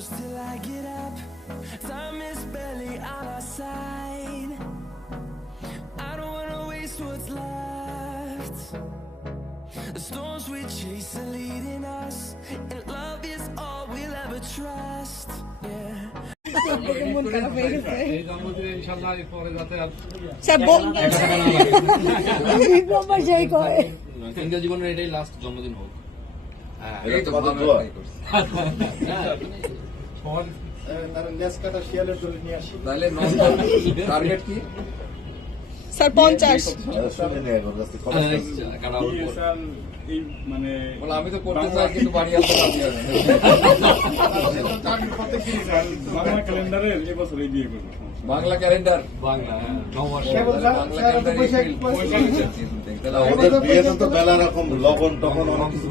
close till I get up. Time is barely on our side. I don't wanna waste what's left. The storms we chase are leading us, and love is all we'll ever trust. Yeah. জীবনের এটাই last জন্মদিন হোক। Target কি sir 50? মানে আমি তো করতে চাই কিন্তু বাড়ি আসতে পারছি না। বাংলা ক্যালেন্ডারে এবছরই বিয়ে করবো। বাংলা ক্যালেন্ডার বাংলা বিয়েতে তো মেলা রকম লগন তখন অনেক কিছু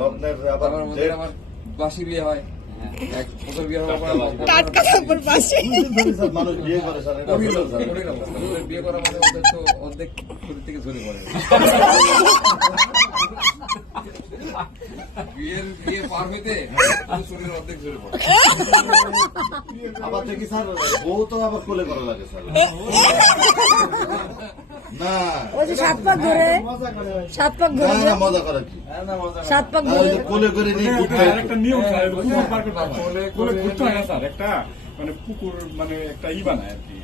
লগ্নের আবার আমার বাসি বিয়ে হয়, এক বছর বিয়ে হওয়ার পর মানুষ বিয়ে করে বিয়ে করা মানে ওদের তো অর্ধেক শরীর থেকে ঝরে পড়ে। বিয়ে পার হইতে শরীরের অর্ধেক ঝরে পড়ে। আবার দেখি স্যার বউ তো আবার কোলে করা লাগে স্যার। না মজা করে কি কোলে করে নিয়ে একটা নিয়ম স্যার, কোলে ঘুরতে হয় না স্যার, একটা মানে পুকুর মানে একটা বানায় আর কি,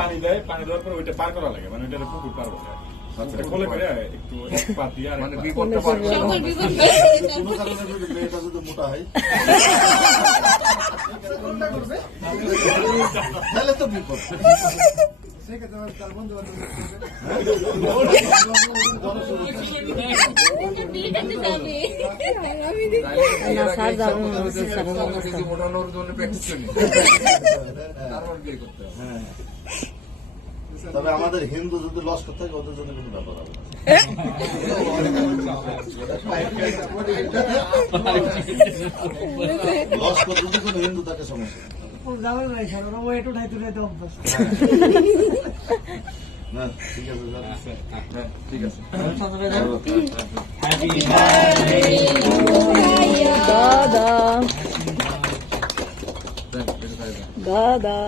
পানি দেয়, পানি দেওয়ার পর ওইটা পার করা লাগে, মানে ওইটা পুকুর পার বলে। কোলে করে একটু পা দিয়ে মানে বিপদটা পার করে কোনো কারণে যদি মেয়েটা যদি মোটা হয় তাহলে তো বিপদ। মোটানোর জন্য প্র্যাকটিস করি, তারপর বিয়ে করতে হবে। তবে আমাদের হিন্দু যদি লস করতে থাকে ওদের জন্য কোনো ব্যাপার হবে লস করতে যদি কোনো হিন্দু তাকে সমস্যা না। ঠিক আছে ঠিক আছে দাদা